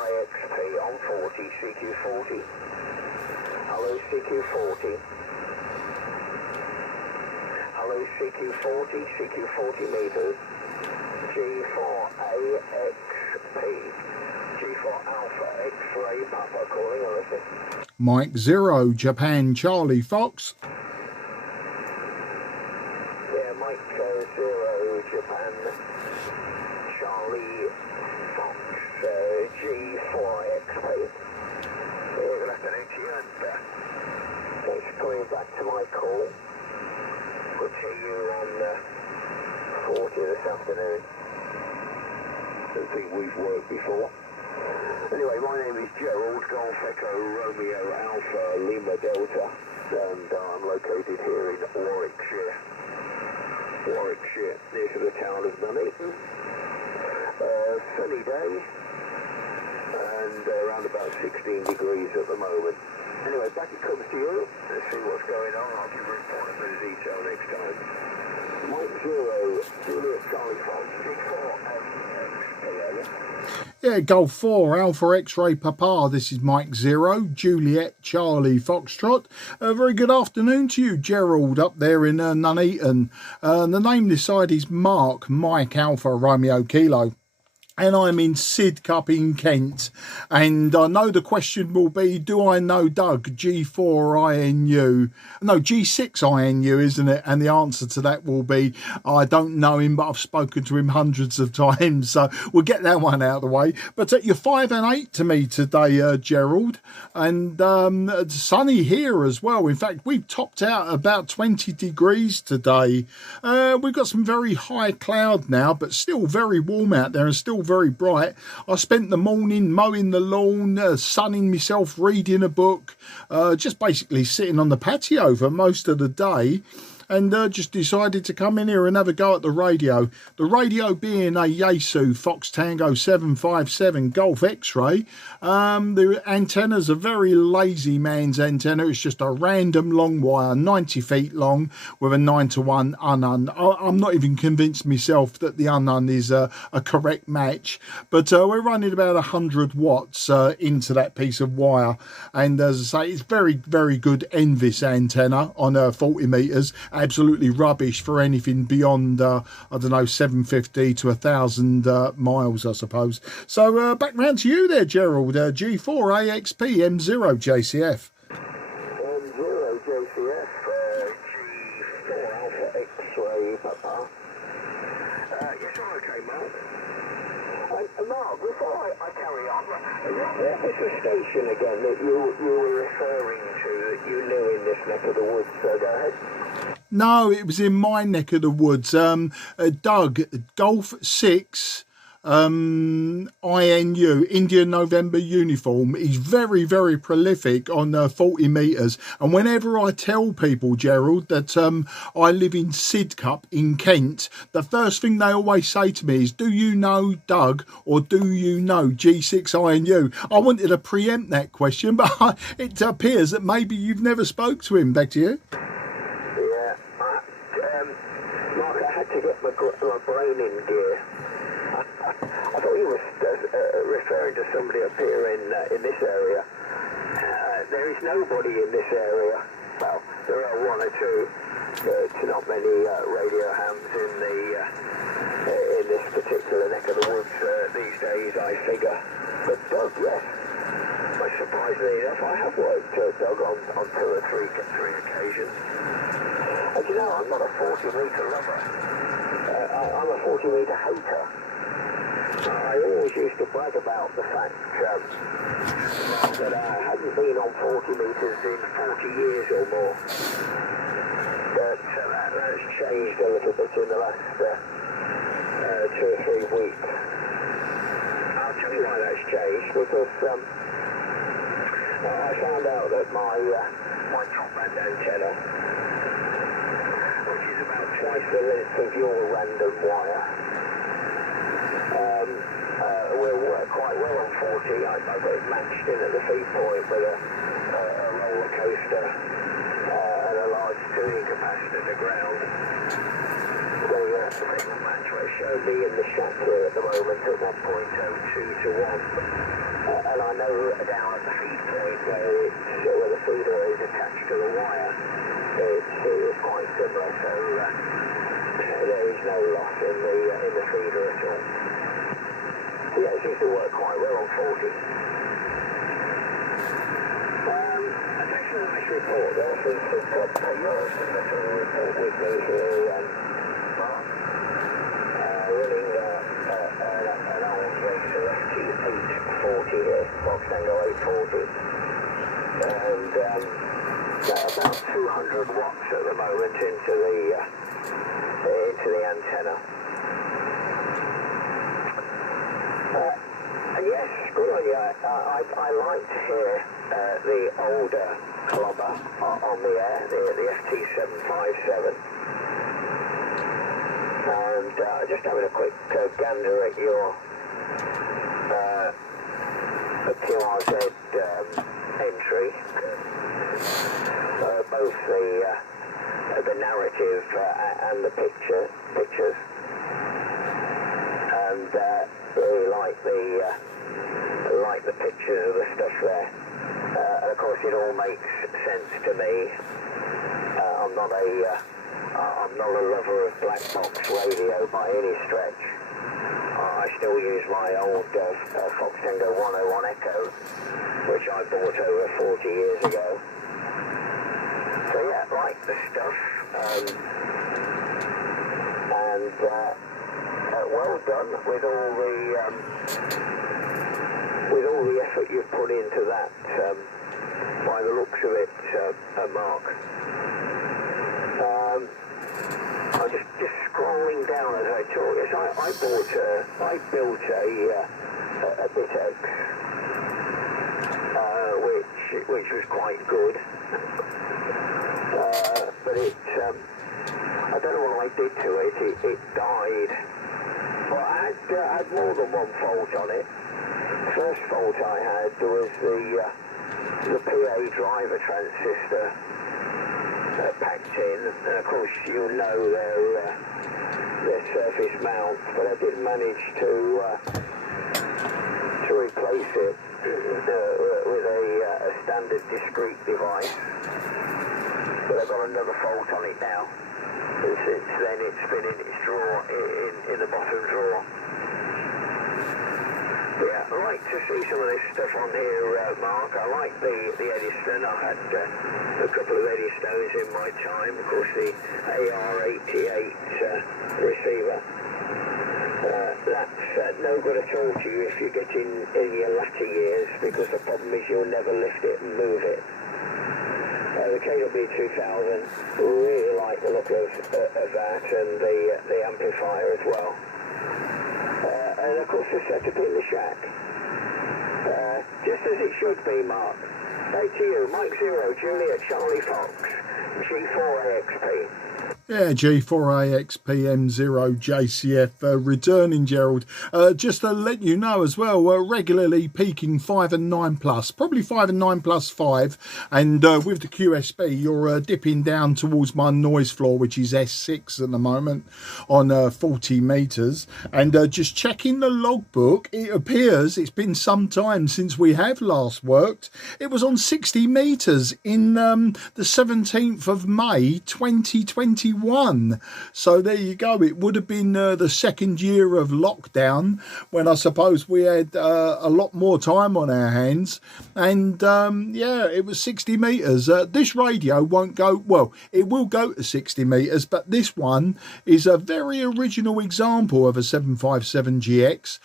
G4IXP on 40, CQ40. Hello, CQ40. Hello, CQ40, CQ40 meters. G4AXP. G4 Alpha X-ray Papa calling, listen. Mike 0, Japan Charlie Fox. Yeah, Mike 0, Japan Charlie Fox, G4XP. Good afternoon to you, and thanks for coming back to my call. Good to see you on 40 this afternoon. Don't think we've worked before. Anyway, my name is Gerald, Golf Echo Romeo Alpha Lima Delta, and I'm located here in Warwickshire, near to the town of Nuneaton. Sunny day, and around about 16 degrees at the moment. Anyway, back it comes to you. Let's see what's going on. I'll give you a report in a bit of detail next time. Mike 0, Juliet Charlie Fox, G4, Yeah, Golf 4, Alpha X-ray Papa. This is Mike 0, Juliet Charlie Foxtrot. Very good afternoon to you, Gerald, up there in Nuneaton. The name this side is Mark, Mike Alpha Romeo Kilo. And I'm in Sidcup in Kent, and I know the question will be, do I know Doug, G4INU? No, G6INU, isn't it? And the answer to that will be, I don't know him, but I've spoken to him hundreds of times, so we'll get that one out of the way. But you're 5 and 8 to me today, Gerald, and sunny here as well. In fact, we've topped out about 20 degrees today. We've got some very high cloud now, but still very warm out there and still very bright. I spent the morning mowing the lawn, sunning myself, reading a book, just basically sitting on the patio for most of the day, and just decided to come in here and have a go at the radio. The radio being a Yaesu Fox Tango 757 Golf X-ray. The antenna's a very lazy man's antenna. It's just a random long wire, 90 feet long, with a 9-to-1 unun. I'm not even convinced myself that the unun is a correct match, but we're running about 100 watts into that piece of wire. And as I say, it's very, very good Envis antenna on 40 meters. Absolutely rubbish for anything beyond, I don't know, 750 to 1,000 miles, I suppose. So back round to you there, Gerald. G4AXP M0 JCF. M0 JCF, G4 Alpha X-ray Papa. Yes, I'm okay, Mark. Mark, before I carry on, what was the station again that you were referring to that you knew in this neck of the woods? So go ahead. No, it was in my neck of the woods. Doug, Golf 6, INU, India November uniform. He's very, very prolific on 40 meters. And whenever I tell people, Gerald, that I live in Sidcup in Kent, the first thing they always say to me is, do you know Doug or do you know G6INU? I wanted to preempt that question, but it appears that maybe you've never spoke to him. Back to you. Yeah, Mark, I had to get my brain in gear. I thought you were referring to somebody up here in this area. There is nobody in this area. Well, there are one or two, but not many radio hams in this particular neck of the woods these days, I figure. But Doug, yes. Most surprisingly enough, I have worked Doug on 2 or 3 occasions. And you know, I'm not a 40-metre lover. I'm a 40-metre hater. I always used to brag about the fact that I hadn't been on 40 metres in 40 years or more. But that's changed a little bit in the last 2 or 3 weeks. I'll tell you why that's changed, because I found out that my top band antenna, which is about twice the length of your random wire, will work quite well on 40. I've got it matched in at the feed point with a roller coaster and a large tuning capacitor to ground. the signal match ratio be in the shack here at the moment at 1.02 to 1. And I know down at the feed point where the feeder is attached to the wire, it's quite similar, so there is no loss in the feeder at all. Yeah, it seems to work quite well on 40. Thanks for this report. There was yours report with me here, Mark, running an old racer FT-840 here, Fox Tango 840, and about 200 watts at the moment into the antenna. And yes, good on you. I like to hear the older clubber on the air, the FT-757. And just having a quick gander at your QRZ entry, both the narrative and the pictures, and really like the pictures of the stuff there. And of course, it all makes sense to me. I'm not a lover of black box radio by any stretch. I still use my old Fox Tango 101 Echo, which I bought over 40 years ago. So yeah, like the stuff, and well done with all the effort you've put into that. By the looks of it, Mark. I'm just scrolling down as I talk. Yes, I built a Bitex, which was quite good, but I don't know what I did to it. It died. Well, I had more than one fault on it. First fault I had was the PA driver transistor packed in, and of course you know their surface mounts, but I did manage to replace it with a standard discrete device, but I've got another fault on it now, and since then it's been in its drawer, in the bottom drawer. Yeah, I like to see some of this stuff on here, Mark. I like the Eddystone. I had a couple of Eddystones in my time. Of course, the AR-88 receiver. That's no good at all to you if you get in your latter years, because the problem is you'll never lift it and move it. The KW2000, really like the look of that, and the amplifier as well. And of course the setup in the shack, just as it should be, Mark. Back to you, Mike 0, Juliet Charlie Fox, G4AXP. Yeah, G4AXPM0JCF returning, Gerald. Just to let you know as well, we're regularly peaking 5 and 9 plus, probably 5 and 9 plus 5. And with the QSB, you're dipping down towards my noise floor, which is S6 at the moment on 40 meters. And just checking the logbook, it appears it's been some time since we have last worked. It was on 60 meters in the 17th of May 2021. So there you go. It would have been the second year of lockdown, when I suppose we had a lot more time on our hands, and yeah, it was 60 meters. This radio won't go, well, it will go to 60 meters, but this one is a very original example of a 757GX.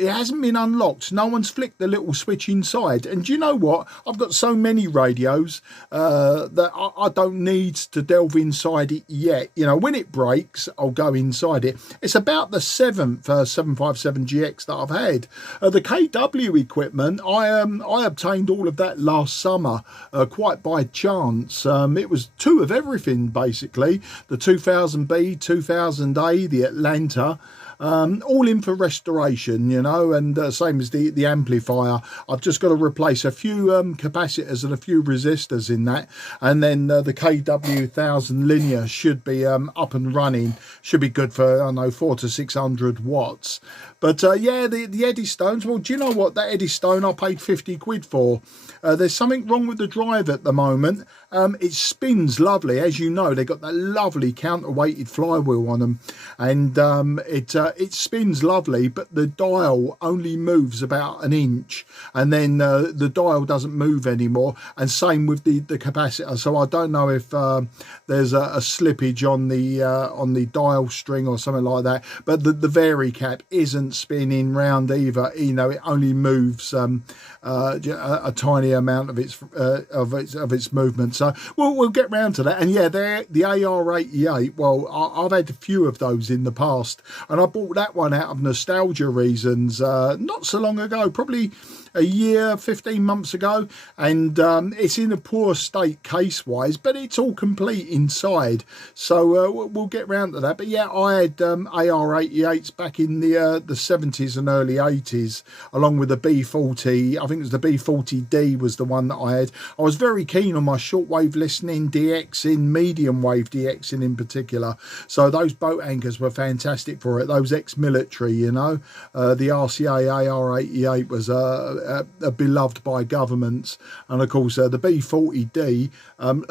It hasn't been unlocked. No one's flicked the little switch inside, and do you know what, I've got so many radios that I don't need to delve inside it yet. You know, when it breaks, I'll go inside it. It's about the 7th 757GX that I've had. The KW equipment, I obtained all of that last summer, quite by chance. It was two of everything, basically. The 2000B, 2000A, the Atlanta, all in for restoration, you know, and same as the amplifier. I've just got to replace a few capacitors and a few resistors in that, and then the KW1000 linear should be up and running, should be good for, I don't know, 400 to 600 watts. But yeah, the Eddistones, well, do you know what? That Eddystone I paid 50 quid for. There's something wrong with the drive at the moment. It spins lovely. As you know, they've got that lovely counterweighted flywheel on them, and it spins lovely, but the dial only moves about an inch, and then the dial doesn't move anymore, and same with the capacitor. So I don't know if there's a slippage on the dial string or something like that, but the vari cap isn't spinning round either. You know, it only moves a tiny amount of its movement. So we'll get round to that. And yeah, the AR88, well, I've had a few of those in the past, and I bought that one out of nostalgia reasons not so long ago, probably a year, 15 months ago, and it's in a poor state case wise, but it's all complete inside, so we'll get round to that. But yeah, I had AR88s back in the 70s and early 80s, along with the B40. I think it was the B40D was the one that I had. I was very keen on my shortwave listening, DXing, medium wave DXing in particular, so those boat anchors were fantastic for it, those ex-military, you know. The RCA AR88 was beloved by governments, and of course the B40D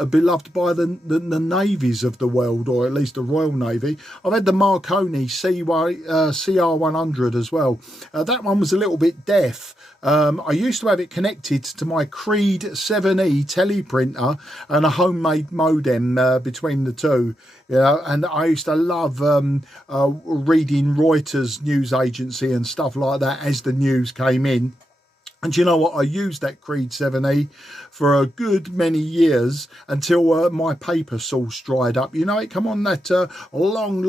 beloved by the navies of the world, or at least the Royal Navy. I've had the Marconi CR100 as well. That one was a little bit deaf. I used to have it connected to my Creed 7E teleprinter and a homemade modem between the two. You know, and I used to love reading Reuters news agency and stuff like that as the news came in. And you know what? I used that Creed 7E for a good many years until my paper source dried up. You know, it come on that long,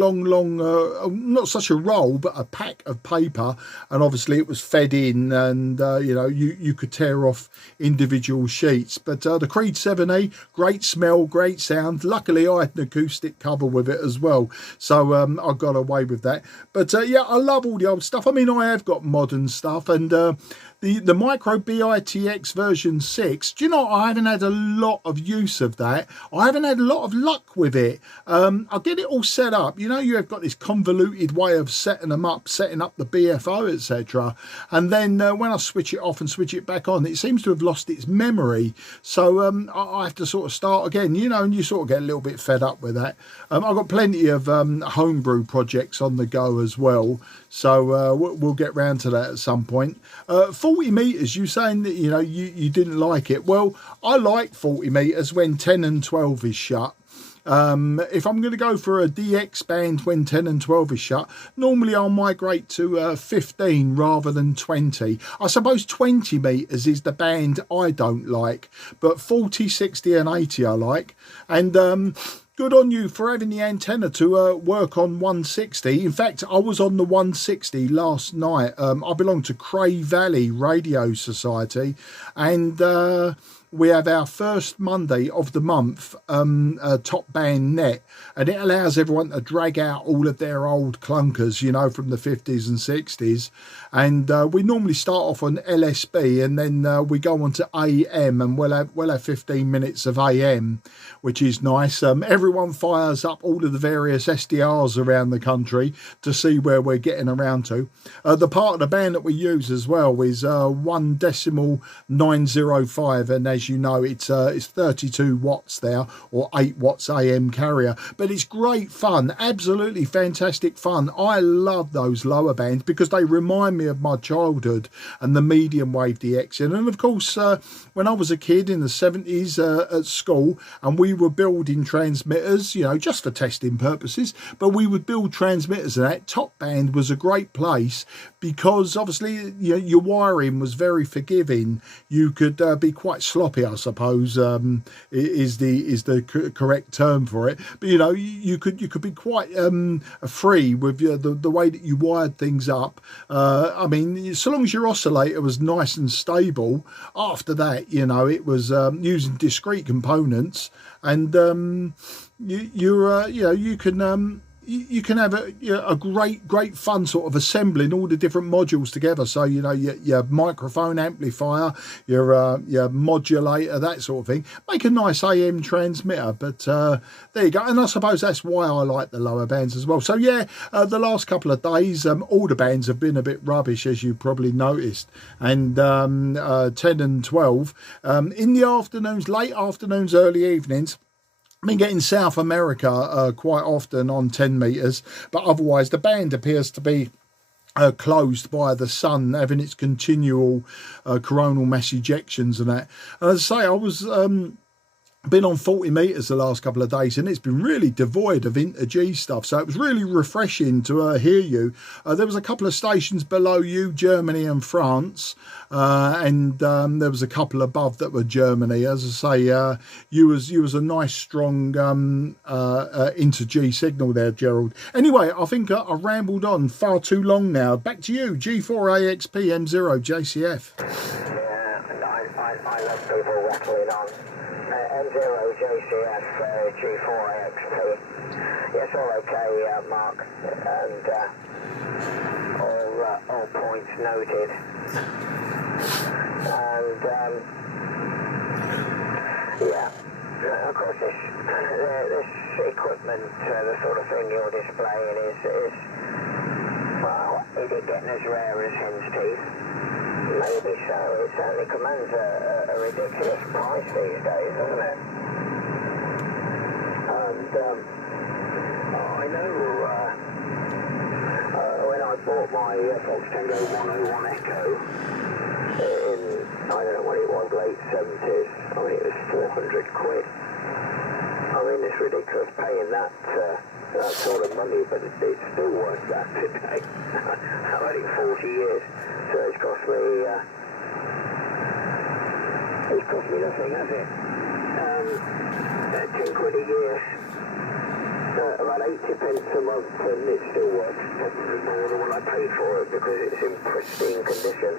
not such a roll, but a pack of paper. And obviously it was fed in, and, you know, you could tear off individual sheets. But the Creed 7E, great smell, great sound. Luckily, I had an acoustic cover with it as well, so I got away with that. But yeah, I love all the old stuff. I mean, I have got modern stuff, and the Micro BITX version 6, do you know, I haven't had a lot of use of that. I haven't had a lot of luck with it. I'll get it all set up. You know, you have got this convoluted way of setting them up, setting up the BFO, etc. And then when I switch it off and switch it back on, it seems to have lost its memory. So I have to sort of start again, you know, and you sort of get a little bit fed up with that. I've got plenty of homebrew projects on the go as well. So we'll get round to that at some point. 40 meters, you saying that, you know, you didn't like it. Well, I like 40 meters when 10 and 12 is shut. If I'm going to go for a DX band when 10 and 12 is shut, normally I'll migrate to 15 rather than 20. I suppose 20 meters is the band I don't like, but 40, 60 and 80 I like. And good on you for having the antenna to work on 160. In fact, I was on the 160 last night. I belong to Cray Valley Radio Society, and we have our first Monday of the month top band net, and it allows everyone to drag out all of their old clunkers, you know, from the 50s and 60s. And we normally start off on LSB, and then we go on to AM, and we'll have 15 minutes of AM, which is nice. Everyone fires up all of the various SDRs around the country to see where we're getting around to. The part of the band that we use as well is 1.905, and as you know, it's 32 watts there, or 8 watts AM carrier. But it's great fun, absolutely fantastic fun. I love those lower bands because they remind me of my childhood and the medium wave DXing. And of course, when I was a kid in the 70s at school, and we were building transmitters, you know, just for testing purposes, but we would build transmitters, and that top band was a great place because obviously, you know, your wiring was very forgiving. You could be quite sloppy, I suppose, is the correct term for it. But you know, you could be quite free with the way that you wired things up. I mean, so long as your oscillator was nice and stable, after that, you know, it was using discrete components, and you know, you can you can have a great fun sort of assembling all the different modules together. So you know your microphone amplifier, your modulator, that sort of thing. Make a nice AM transmitter. But there you go. And I suppose that's why I like the lower bands as well. So yeah, the last couple of days, all the bands have been a bit rubbish, as you probably noticed. And 10 and 12 in the afternoons, late afternoons, early evenings. I've been getting South America quite often on 10 metres, but otherwise the band appears to be closed by the sun having its continual coronal mass ejections and that. And as I say, I was been on 40 metres the last couple of days, and it's been really devoid of inter-G stuff, so it was really refreshing to hear you. There was a couple of stations below you, Germany and France, and there was a couple above that were Germany. As I say, you was a nice strong inter-G signal there, Gerald. Anyway, I think I rambled on far too long now. Back to you, G4AXP M0 JCF. Yeah, and I love people rattling on. M0 JCF G4AXP. Yes, all okay, Mark, and all points noted. And yeah, of course, this equipment, the sort of thing you're displaying is well, is it getting as rare as hen's teeth? Maybe so. It certainly commands a ridiculous price these days, doesn't it? And I know when I bought my Fox Tango 101 Echo in, I don't know what it was, late 70s, I mean it was 400 quid. I mean it's ridiculous paying that sort of money, but it's still worth that today. I've had it 40 years. So it's cost me nothing, has it? 10 quid a year, about 80 pence a month, and it's still worth probably more than what I paid for it because it's in pristine condition.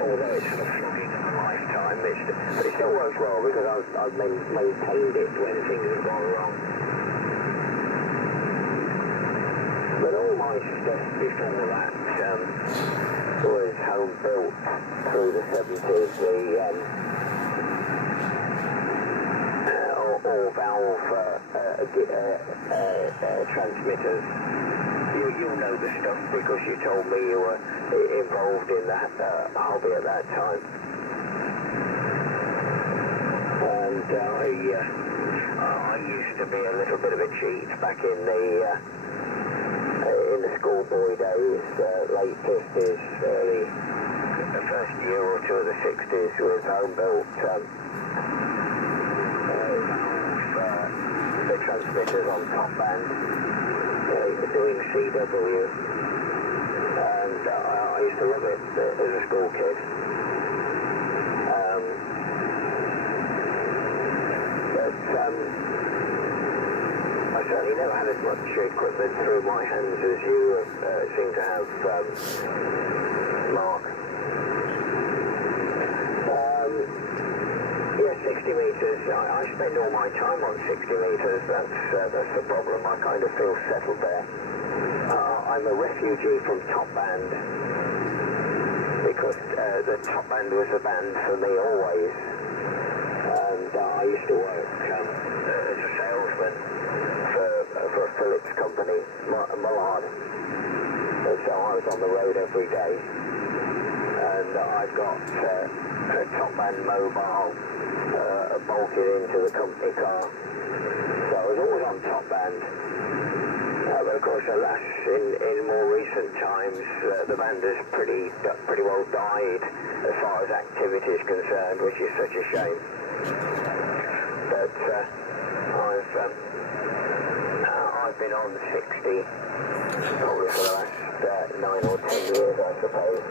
Although it's sort of flogging in a lifetime, but it still works well because I've maintained it when things have gone wrong. But all my stuff before that was home built through the 70s. All valve transmitters. You'll know the stuff because you told me you were involved in that hobby at that time. And I used to be a little bit of a cheat back in the schoolboy days, late 50s, early the first year or two of the 60s with home-built the transmitters on top band, doing CW, and I used to love it as a school kid. I certainly never had as much equipment through my hands as you seem to have, Mark. Yeah, 60 metres. I spend all my time on 60 metres. That's the problem. I kind of feel settled there. I'm a refugee from top band because the top band was a band for me always. And I used to work as a salesman for a Philips company, Millard. And so I was on the road every day. And I've got a top band mobile bolted into the company car. So I was always on top band. But of course, alas, in more recent times, the band has pretty well died as far as activity is concerned, which is such a shame. But I've been on 60 probably for the last 9 or 10 years, I suppose.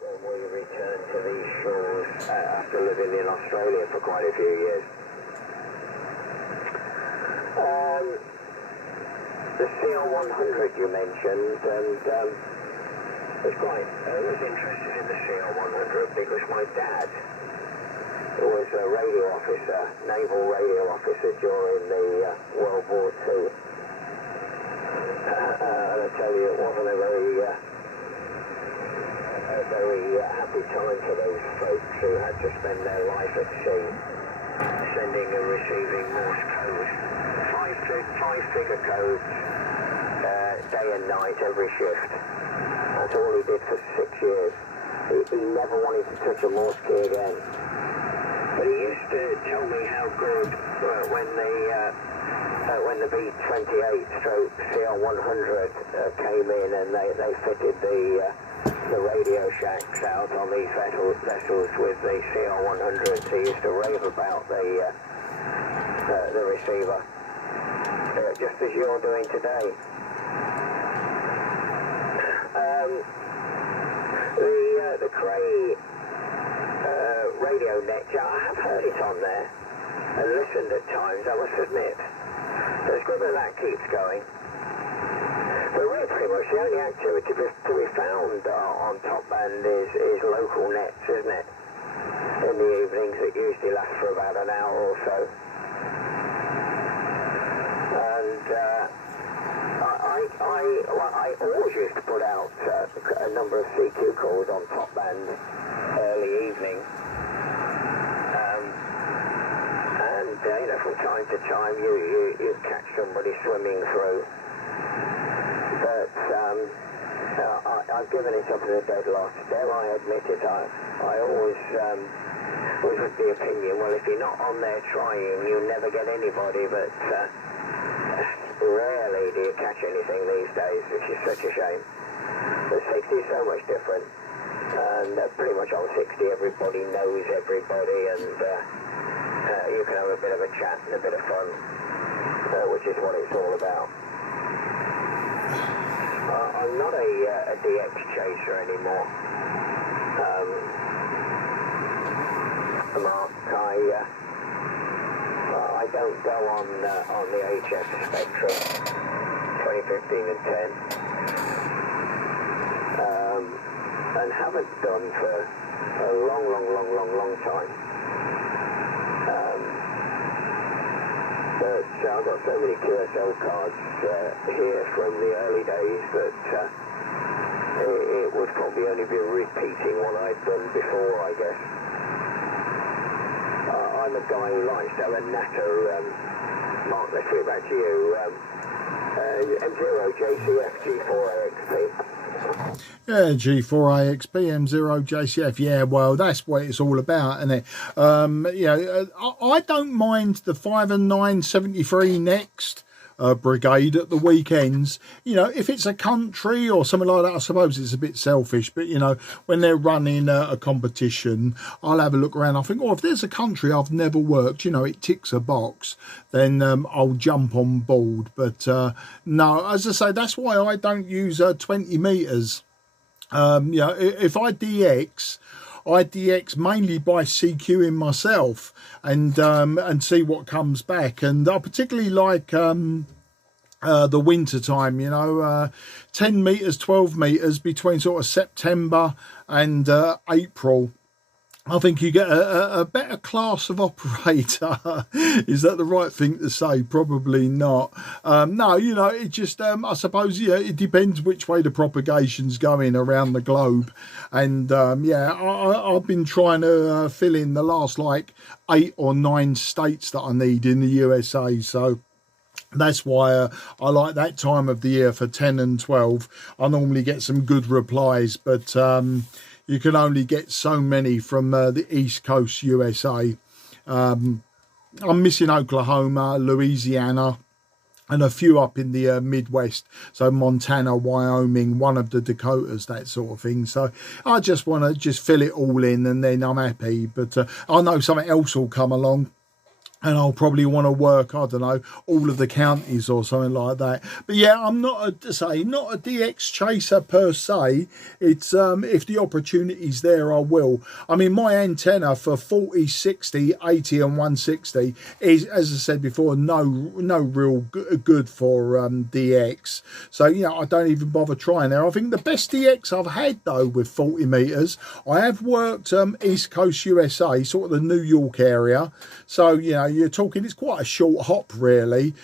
When we returned to these shores after living in Australia for quite a few years. The CL100 you mentioned, and I was interested in the CL100 because my dad was a radio officer, naval radio officer during the World War II, I tell you, it wasn't a very happy time for those folks who had to spend their life at sea, sending and receiving Morse code, five-figure codes, day and night, every shift. That's all he did for 6 years. He never wanted to touch a Morse key again. But he used to tell me how good when the B-28 stroke CL-100 came in and they fitted the radio shacks out on these vessels with the CL-100. He used to rave about the receiver, just as you're doing today. The Cray radio net, I have heard it on there and listened at times, I must admit. So it's good that that keeps going. But really pretty much the only activity to be found on top band is local nets, isn't it? In the evenings, it usually lasts for about an hour or so. And I always used to put out a number of CQ calls on top band early evening. From time to time you catch somebody swimming through. But I've given it up as a dead loss. Dare I admit it, I always was of the opinion, well, if you're not on there trying, you never get anybody, but rarely do you catch anything these days, which is such a shame. But 60 is so much different, and pretty much on 60 everybody knows everybody, and you can have a bit of a chat and a bit of fun, which is what it's all about. I'm not a DX chaser anymore. Mark, I don't go on the HF Spectrum 2015 and 10, and haven't done for a long time. But I've got so many QSL cards here from the early days that it would probably only be repeating what I'd done before, I guess. I'm a guy who likes to have a natter. Mark, let's get back to you. M0JCF G4AXP. Yeah, G4AXP, M0JCF. Yeah, well, that's what it's all about, isn't it? I don't mind the 5 and 9 73 next brigade at the weekends. If it's a country or something like that, I suppose it's a bit selfish, but when they're running a competition, I'll have a look around. I think, if there's a country I've never worked, it ticks a box, then I'll jump on board. But no, as I say, that's why I don't use 20 meters. If I DX mainly by CQing myself and see what comes back. And I particularly like the winter time, 10 meters, 12 meters between sort of September and April. I think you get a better class of operator. Is that the right thing to say? Probably not. No, it just, I suppose, it depends which way the propagation's going around the globe. And, I've been trying to fill in the last, 8 or 9 states that I need in the USA. So that's why I like that time of the year for 10 and 12. I normally get some good replies, but you can only get so many from the East Coast USA. I'm missing Oklahoma, Louisiana, and a few up in the Midwest. So Montana, Wyoming, one of the Dakotas, that sort of thing. So I just want to just fill it all in and then I'm happy. But I know something else will come along. And I'll probably want to work, I don't know, all of the counties or something like that. But yeah, I'm not a DX chaser per se. It's if the opportunity's there, I will. I mean, my antenna for 40, 60, 80 and 160 is, as I said before, no real good for DX. So, I don't even bother trying there. I think the best DX I've had, though, with 40 meters, I have worked East Coast USA, sort of the New York area. So, you're talking, it's quite a short hop really,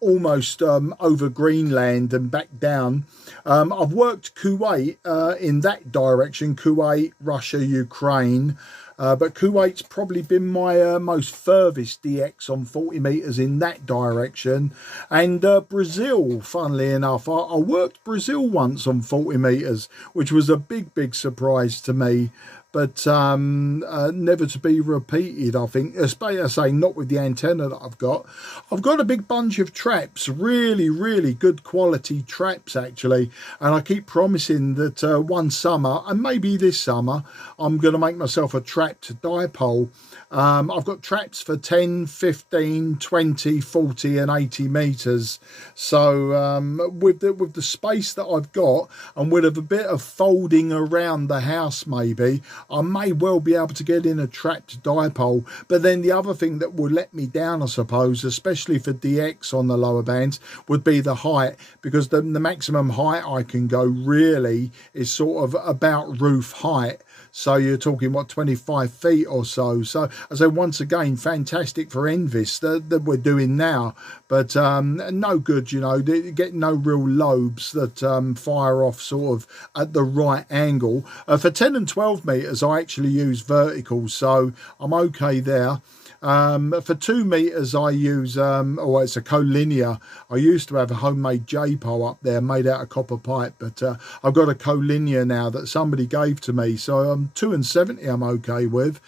almost over Greenland and back down. I've worked Kuwait in that direction, Kuwait, Russia, Ukraine. But Kuwait's probably been my most furthest DX on 40 metres in that direction. And Brazil, funnily enough, I worked Brazil once on 40 metres, which was a big surprise to me. But never to be repeated, I think. Especially, I say, not with the antenna that I've got. I've got a big bunch of traps, really good quality traps, actually. And I keep promising that one summer, and maybe this summer, I'm going to make myself a trapped dipole. I've got traps for 10, 15, 20, 40 and 80 metres. So with the space that I've got, and with a bit of folding around the house maybe, I may well be able to get in a trapped dipole. But then the other thing that would let me down, I suppose, especially for DX on the lower bands, would be the height, because the maximum height I can go really is sort of about roof height. So you're talking, what, 25 feet or so. So, as I once again, fantastic for Envis that we're doing now. But no good, you know, get no real lobes that fire off sort of at the right angle. For 10 and 12 metres, I actually use vertical, so I'm okay there. For 2 metres I use, it's a collinear. I used to have a homemade J-pole up there made out of copper pipe, but I've got a collinear now that somebody gave to me, so 2 and 70 I'm okay with.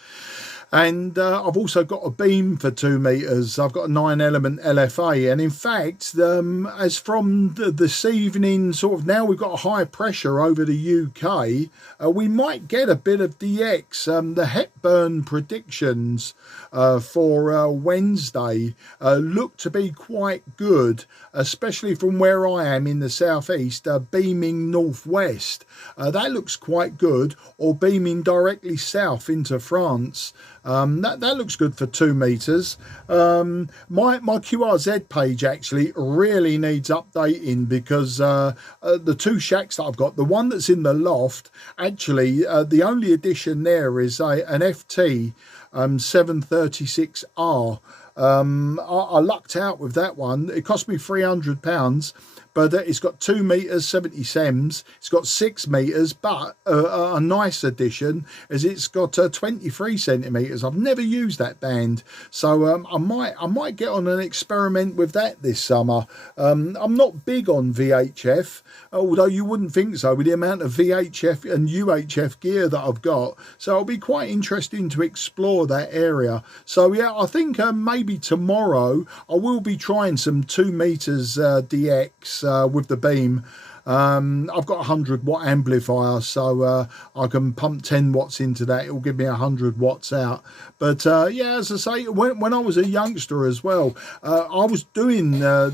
And I've also got a beam for 2 metres. I've got a 9-element LFA. And in fact, as from this evening, sort of now we've got a high pressure over the UK, we might get a bit of DX. The Hepburn predictions for Wednesday look to be quite good, especially from where I am in the southeast, beaming northwest. That looks quite good, or beaming directly south into France. That looks good for 2 metres. My QRZ page actually really needs updating, because the 2 shacks that I've got, the one that's in the loft, actually the only addition there is an FT-756R. I lucked out with that one. It cost me £300. But it's got 2 metres, 70 sems. It's got 6 metres, but a nice addition is it's got 23 centimetres. I've never used that band, so I might get on an experiment with that this summer. I'm not big on VHF, although you wouldn't think so with the amount of VHF and UHF gear that I've got. So it'll be quite interesting to explore that area. So yeah, I think maybe tomorrow I will be trying some 2 metres DX. With the beam. I've got a 100 watt amplifier, so I can pump 10 watts into that. It'll give me 100 watts out. But yeah, as I say, when I was a youngster as well, I was doing I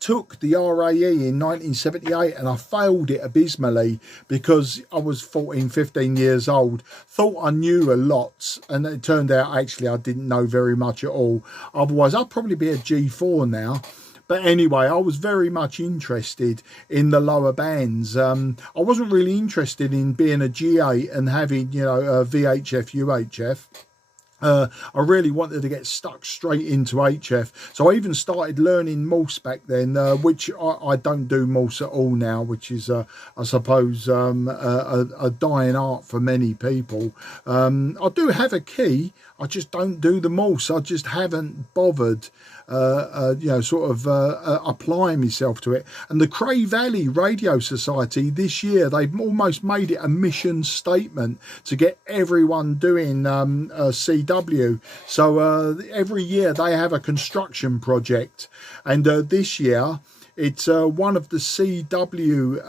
took the RAE in 1978 and I failed it abysmally because I was 14, 15 years old. Thought I knew a lot, and it turned out actually I didn't know very much at all. Otherwise, I'd probably be a G4 now. But anyway, I was very much interested in the lower bands. I wasn't really interested in being a G8 and having, you know, a VHF, UHF. I really wanted to get stuck straight into HF, so I even started learning Morse back then, which I don't do Morse at all now, which is I suppose a dying art for many people. I do have a key, I just don't do the Morse. I just haven't bothered you know, sort of applying myself to it. And the Cray Valley Radio Society this year, they've almost made it a mission statement to get everyone doing CW. So every year they have a construction project, and this year it's one of the CW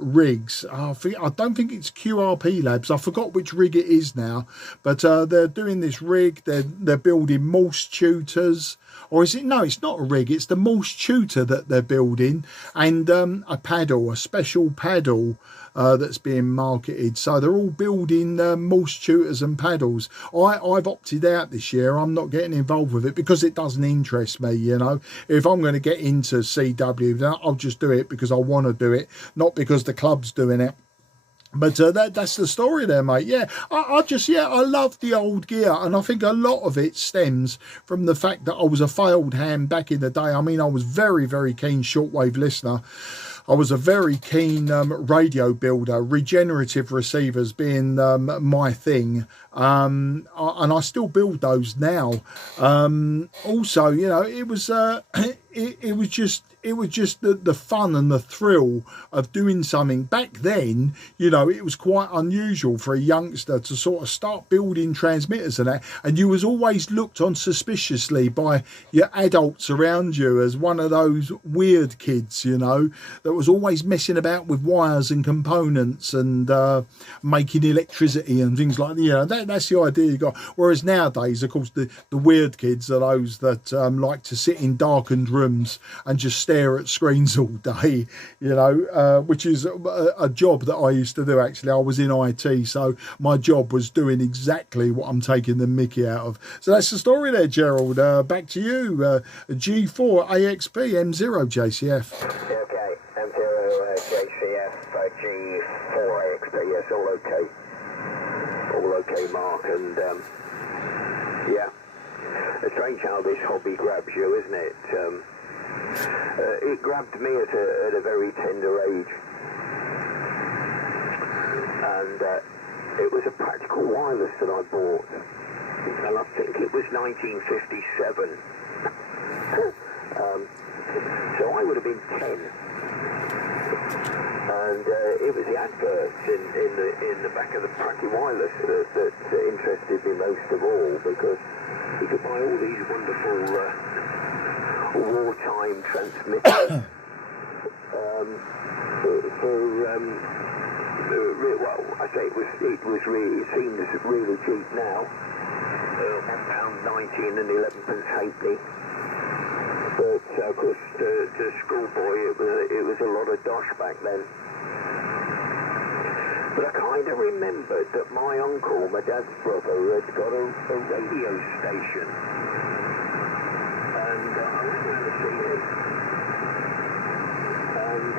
rigs. I don't think it's QRP Labs. I forgot which rig it is now. But they're doing this rig. They're building Morse tutors. Or is it? No, it's not a rig. It's the Morse tutor that they're building. And a paddle, a special paddle that's being marketed. So they're all building Morse tutors and paddles. I've opted out this year. I'm not getting involved with it because it doesn't interest me, you know. If I'm going to get into CW, then I'll just do it because I want to do it, not because the club's doing it. But that's the story there, mate. Yeah, I love the old gear, and I think a lot of it stems from the fact that I was a failed ham back in the day. I mean, I was very, very keen shortwave listener. I was a very keen radio builder, regenerative receivers being my thing. And I still build those now. Also, you know, it was just the fun and the thrill of doing something. Back then, you know, it was quite unusual for a youngster to sort of start building transmitters and that, and you was always looked on suspiciously by your adults around you as one of those weird kids, you know, that was always messing about with wires and components and making electricity and things like that. You know, that's the idea you got. Whereas nowadays, of course, the weird kids are those that like to sit in darkened rooms and just stare at screens all day, you know, which is a job that I used to do. Actually, I was in IT, so my job was doing exactly what I'm taking the mickey out of. So that's the story there, Gerald. Back to you. G4 AXP M0 JCF. Okay, M0 JCF G4 AXP, yes, all okay. All okay, Mark, and yeah, it's strange how this hobby grabs you, isn't it? It grabbed me at a very tender age, and it was a practical wireless that I bought, and I think it was 1957, so I would have been 10. And it was the adverts in the back of the Practical Wireless that interested me most of all, because you could buy all these wonderful wartime transmitters well, I say it seems really cheap now, £1.90 and 11 halfpenny. But of course, to schoolboy, it was a lot of dosh back then. But I kind of remembered that my uncle, my dad's brother, had got a radio station, and I went down to see him, and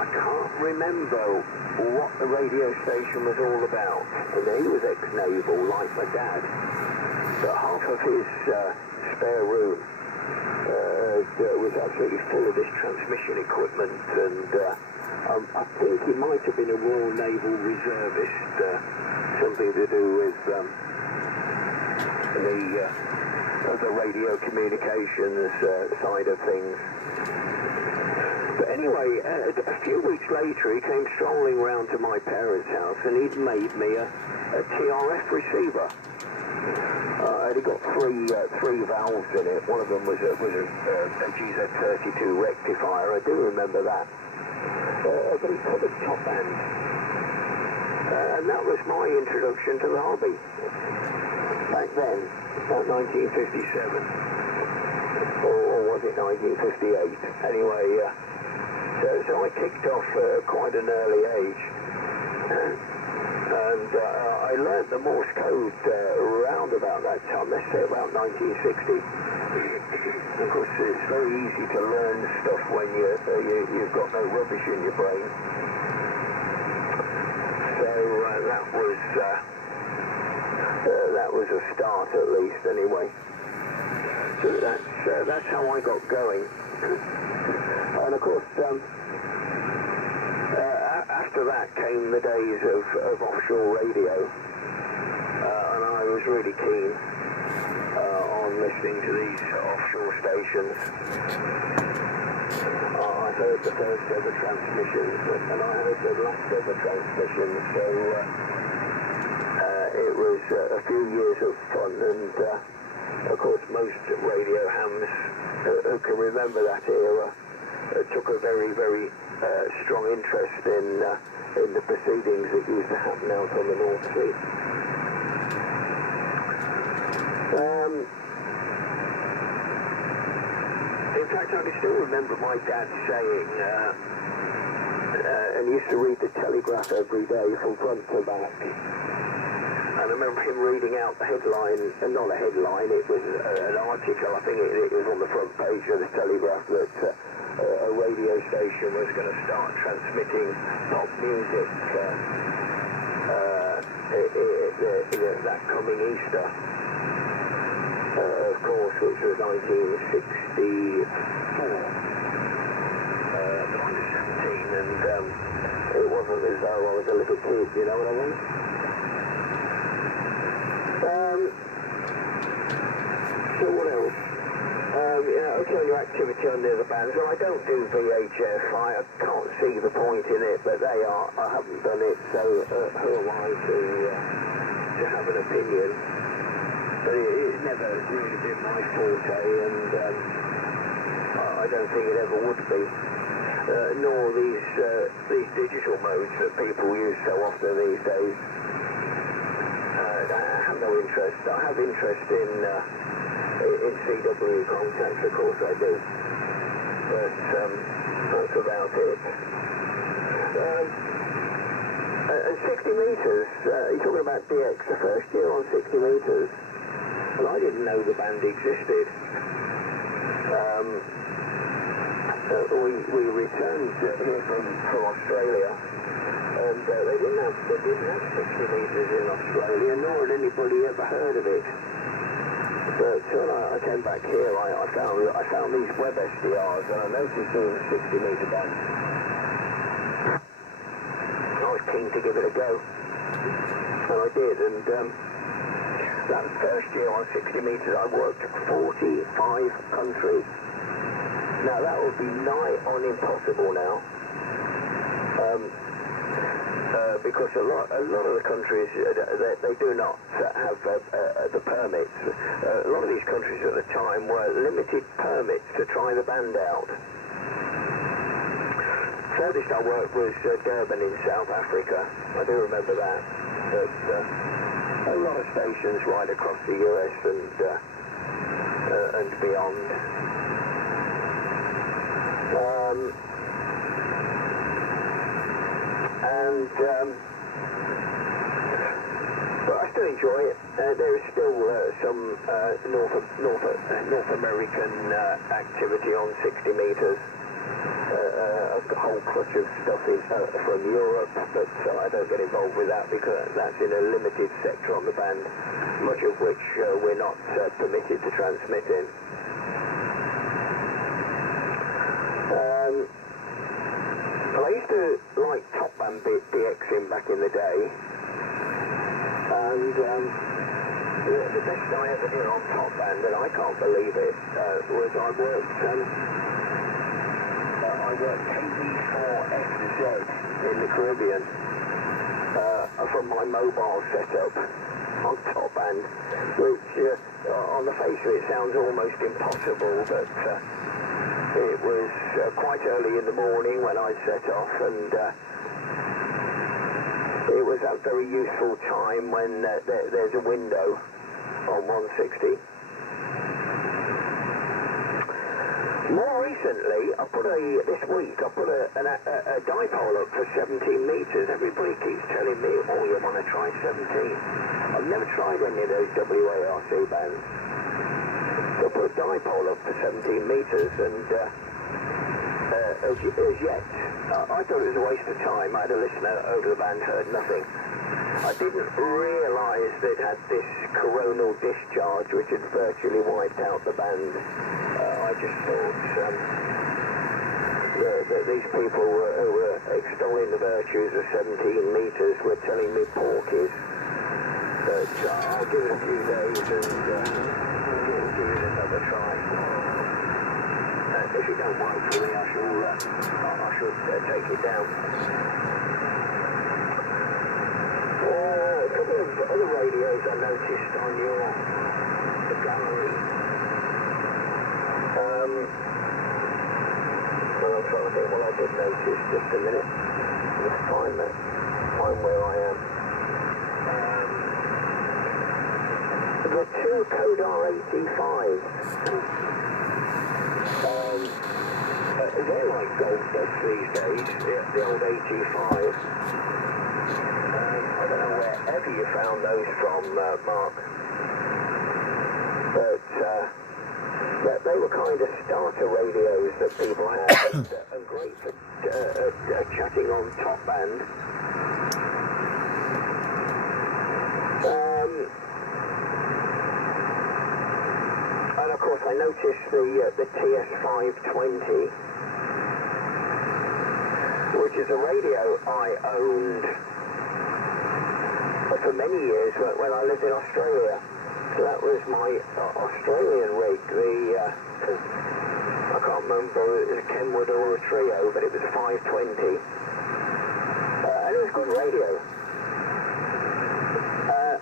I can't remember what the radio station was all about. And he was ex-naval, like my dad, but half of his spare room was absolutely full of this transmission equipment, and I think he might have been a Royal Naval Reservist, something to do with the radio communications side of things. But anyway, a few weeks later he came strolling round to my parents' house, and he'd made me a TRF receiver. It had got three valves in it. One of them was a GZ32 rectifier. I do remember that. But he put a top band, and that was my introduction to the hobby. Back then, about 1957, or was it 1958? Anyway, so I kicked off at quite an early age. And I learned the Morse code around about that time, let's say about 1960. Of course, it's very easy to learn stuff when you've got no rubbish in your brain. So that was a start, at least, anyway. So that's how I got going. And of course, after that came the days of offshore radio, and I was really keen on listening to these offshore stations. I heard the first ever transmissions, and I heard the last ever transmissions, so it was a few years of fun, and of course most radio hams who can remember that era took a very, very strong interest in the proceedings that used to happen out on the North Sea. In fact, I still remember my dad saying, and he used to read the Telegraph every day from front to back. And I remember him reading out the headline, and not a headline, it was an article, I think it was on the front page of the Telegraph, that a radio station was going to start transmitting pop music that coming Easter. Of course, which was 1964. I was 17, and it wasn't as though I was a little kid, you know what I mean? So what else? Yeah, okay, your activity on the other bands. Well, I don't do VHF. I can't see the point in it, but they are. I haven't done it, so who am I to have an opinion? But it's never really been my forte, and I don't think it ever would be. Nor these digital modes that people use so often these days. I have no interest. I have interest in CW contacts, of course I do, but that's about it. And 60 metres, you're talking about DX, the first year on 60 metres. Well, I didn't know the band existed. We returned here from Australia, and they didn't have 60 metres in Australia, nor had anybody ever heard of it. But when I came back here, I found these web SDRs, and I noticed there was a 60-metre band. I was keen to give it a go, and I did. And that first year on 60 metres, I worked 45 countries. Now that would be nigh on impossible now. Because a lot of the countries, they do not have the permits. A lot of these countries at the time were limited permits to try the band out. Furthest I worked was Durban in South Africa. I do remember that. But a lot of stations right across the US and beyond. But I still enjoy it. There is still some North American activity on 60 metres. A whole clutch of stuff is from Europe, but I don't get involved with that because that's in a limited sector on the band, much of which we're not permitted to transmit in. I used to like Top Band DXing back in the day, and the best I ever did on Top Band, and I can't believe it, was I worked KB4FZ in the Caribbean from my mobile setup on Top Band, which on the face of it sounds almost impossible, but it was quite early in the morning when I set off, and it was a very useful time when there's a window on 160. More recently, this week, I put a dipole up for 17 metres. Everybody keeps telling me, oh, you want to try 17. I've never tried any of those WARC bands. So I put a dipole up for 17 metres, and as yet, I thought it was a waste of time. I had a listener over the band, heard nothing. I didn't realise that it had this coronal discharge which had virtually wiped out the band. I just thought that these people who were extolling the virtues of 17 metres were telling me porkies. But I'll give it a few days and give it another try. If you don't mind for me, I shall take it down. A couple of other radios I noticed on the gallery. Well, I'm trying to think what I did notice. Just a minute. Let's find where I am. The two Kodar 85s. They're like gold dust these days, the old 85. I don't know wherever you found those from, Mark. But they were kind of starter radios that people had, and great for chatting on top band. And of course I noticed the TS-520, which is a radio I owned for many years when I lived in Australia. So that was my Australian rig. I can't remember if it was a Kenwood or a Trio, but it was a 520. And it was good radio.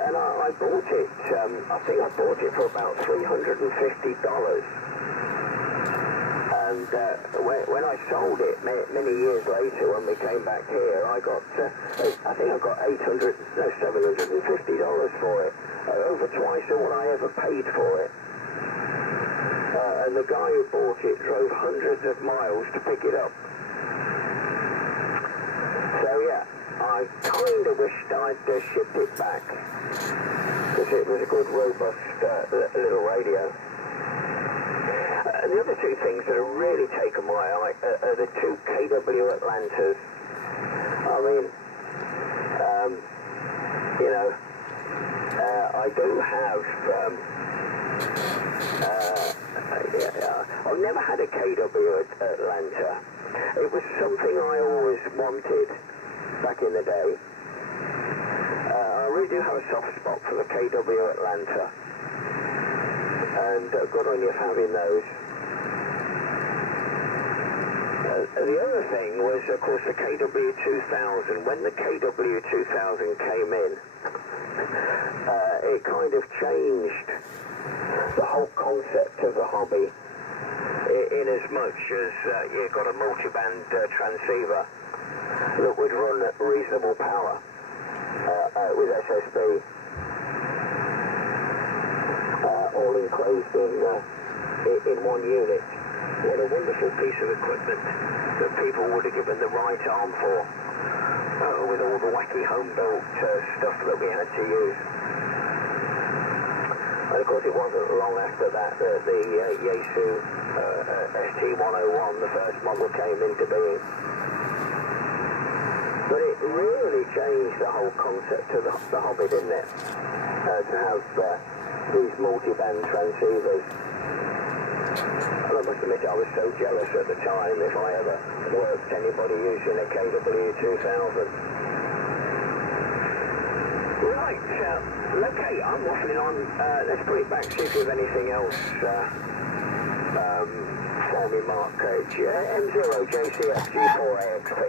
And I bought it, I think I bought it for about $350. And when I sold it many years later, when we came back here, I got, I think I got $750 for it. Over twice of what I ever paid for it. And the guy who bought it drove hundreds of miles to pick it up. So yeah, I kind of wished I'd shipped it back, because it was a good, robust little radio. The other two things that have really taken my eye are the two KW Atlantas. I mean, you know, I do have, I've never had a KW Atlanta. It was something I always wanted back in the day. I really do have a soft spot for the KW Atlanta. And good on you for having those. The other thing was, of course, the KW2000. When the KW2000 came in, it kind of changed the whole concept of the hobby, in as much as you got a multiband transceiver that would run at reasonable power with SSB, all enclosed in one unit. What a wonderful piece of equipment that people would have given the right arm for, with all the wacky home-built stuff that we had to use. And of course it wasn't long after that that the Yaesu ST-101, the first model, came into being. But it really changed the whole concept of the hobby, didn't it? To have these multi-band transceivers. And I must admit I was so jealous at the time if I ever worked anybody using a KW2000. Right, okay, I'm waffling on. Let's put it back, see if you have anything else for me, Mark. M0 JCF G4AXP.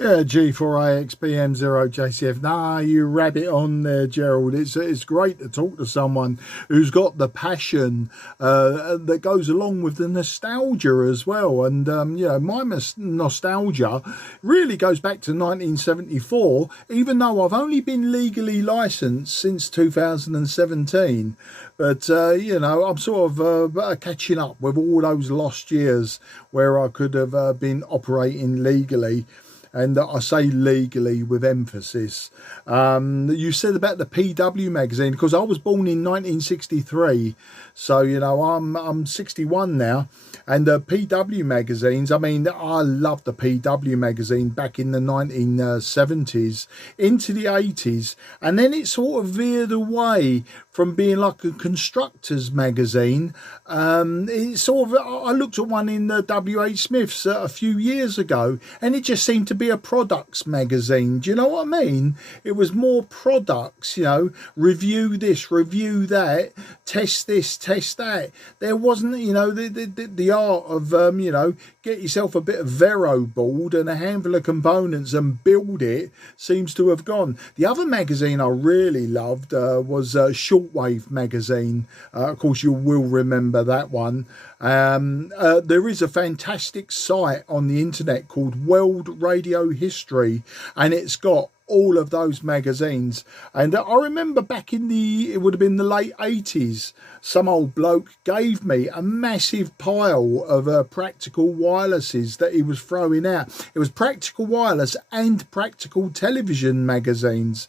Yeah, G4AXP M0 JCF. Nah, you rabbit on there, Gerald. It's great to talk to someone who's got the passion that goes along with the nostalgia as well. And, you know, my nostalgia really goes back to 1974, even though I've only been legally licensed since 2017. But, you know, I'm sort of catching up with all those lost years where I could have been operating legally. And I say legally with emphasis. You said about the PW magazine, because I was born in 1963, so you know I'm 61 now. And PW magazines, I mean, I loved the PW magazine back in the 1970s into the 80s, and then it sort of veered away from being like a constructors magazine. It sort of, I looked at one in the WH Smith's a few years ago, and it just seemed to be a products magazine. Do you know what I mean? It was more products, you know, review this, review that, test this, test that. There wasn't, you know, the art of, you know, get yourself a bit of Vero board and a handful of components and build it, seems to have gone. The other magazine I really loved was Shortwave magazine. Of course, you will remember that one. There is a fantastic site on the internet called World Radio History, and it's got all of those magazines. And I remember back in it would have been the late 80s, some old bloke gave me a massive pile of practical wirelesses that he was throwing out. It was practical wireless and practical television magazines.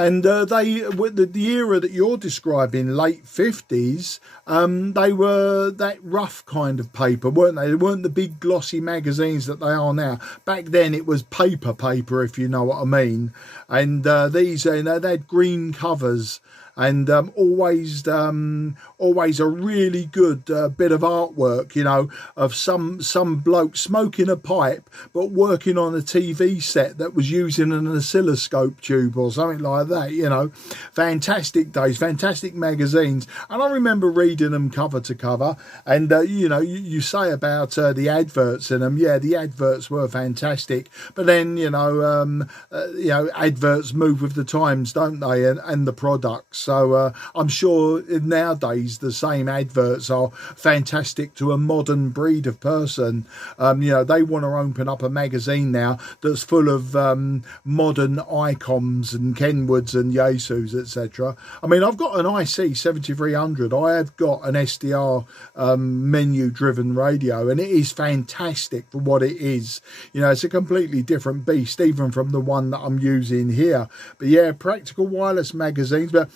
And the era that you're describing, late 50s, they were that rough kind of paper, weren't they? They weren't the big glossy magazines that they are now. Back then it was paper, if you know what I mean. And these, they had green covers. And always a really good bit of artwork, you know, of some bloke smoking a pipe but working on a TV set that was using an oscilloscope tube or something like that, you know. Fantastic days, fantastic magazines. And I remember reading them cover to cover. And, you know, you say about the adverts in them. Yeah, the adverts were fantastic. But then, you know, adverts move with the times, don't they, and the products. So I'm sure nowadays the same adverts are fantastic to a modern breed of person. You know, they want to open up a magazine now that's full of modern icons and Kenwoods and Yaesus, etc. I mean, I've got an IC 7300. I have got an SDR menu-driven radio, and it is fantastic for what it is. You know, it's a completely different beast, even from the one that I'm using here. But yeah, Practical Wireless magazines, but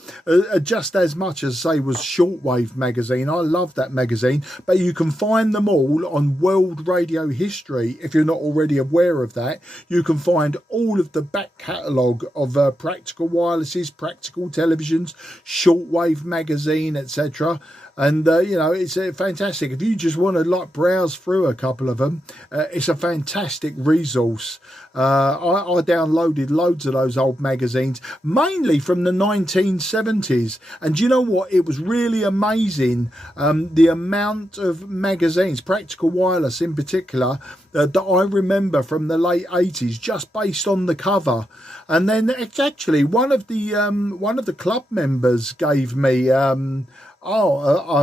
just as much as, say, was Shortwave magazine. I love that magazine, but you can find them all on World Radio History. If you're not already aware of that, you can find all of the back catalogue of Practical Wirelesses, Practical Televisions, Shortwave magazine, etc. And, you know, it's fantastic. If you just want to, like, browse through a couple of them, it's a fantastic resource. I downloaded loads of those old magazines, mainly from the 1970s. And you know what? It was really amazing, the amount of magazines, Practical Wireless in particular, that I remember from the late 80s, just based on the cover. And then it's actually one of the club members gave me a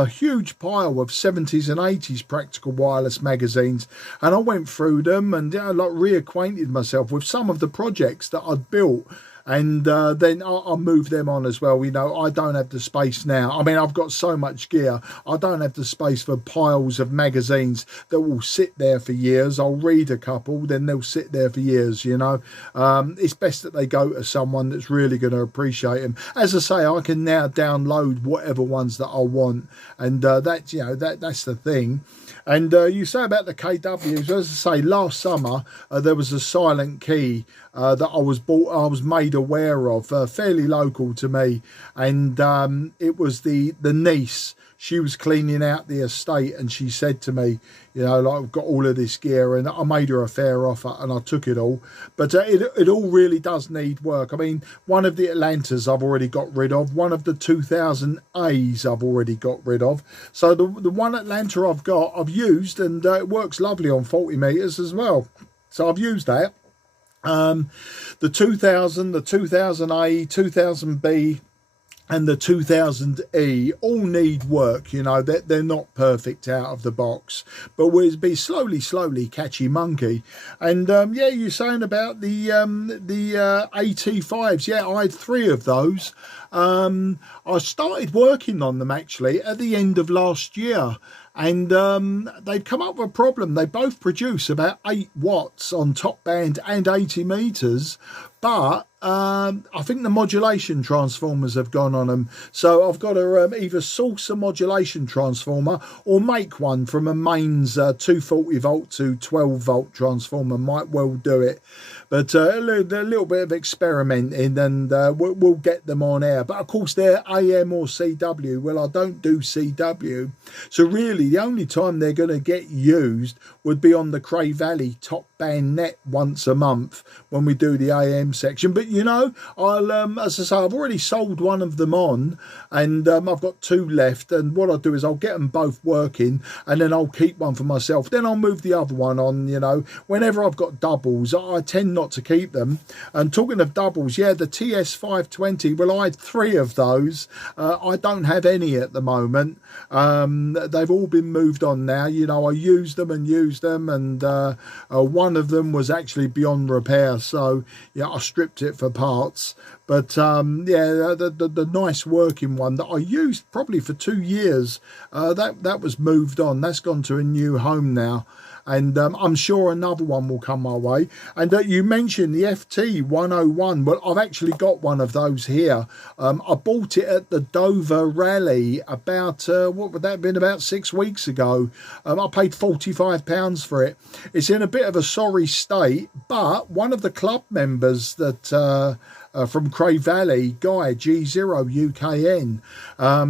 huge pile of 70s and 80s Practical Wireless magazines, and I went through them and reacquainted myself with some of the projects that I'd built. And then I'll move them on as well. You know, I don't have the space now. I mean, I've got so much gear. I don't have the space for piles of magazines that will sit there for years. I'll read a couple, then they'll sit there for years, you know. It's best that they go to someone that's really going to appreciate them. As I say, I can now download whatever ones that I want. And that's, you know, that's the thing. And you say about the KWs, as I say, last summer there was a silent key that I was made aware of, fairly local to me, and it was the niece. She was cleaning out the estate, and she said to me, you know, like, I've got all of this gear, and I made her a fair offer, and I took it all. But it all really does need work. I mean, one of the Atlantas I've already got rid of. One of the 2000As I've already got rid of. So the one Atlanta I've used, and it works lovely on 40 meters as well. So I've used that. The 2000, the 2000A, 2000B, and the 2000E all need work. You know, they're not perfect out of the box, but we'll be slowly catchy monkey. And yeah, you're saying about the AT5s. Yeah, I had 3 of those. I started working on them actually at the end of last year, and they've come up with a problem. They both produce about 8 watts on top band and 80 meters, but I think the modulation transformers have gone on them. So I've got to either source a modulation transformer or make one from a mains 240 volt to 12 volt transformer. Might well do it. But a little bit of experimenting, and we'll get them on air. But of course they're AM or CW. Well, I don't do CW. So really the only time they're going to get used would be on the Cray Valley top band net once a month when we do the AM section. But you know, I'll as I say, I've already sold one of them on, and I've got 2 left. And what I'll do is I'll get them both working, and then I'll keep one for myself. Then I'll move the other one on. You know, whenever I've got doubles, I tend not to keep them. And talking of doubles, yeah, the TS520, well, I had 3 of those. I don't have any at the moment. They've all been moved on now. You know, I used them, and one of them was actually beyond repair, so yeah, I stripped it for parts. But yeah, the nice working one that I used probably for 2 years, that was moved on. That's gone to a new home now. and I'm sure another one will come my way. And you mentioned the FT-101. Well, I've actually got one of those here. I bought it at the Dover Rally about, what would that have been, about 6 weeks ago. I paid £45 for it. It's in a bit of a sorry state, but one of the club members that from Cray Valley, Guy G0UKN.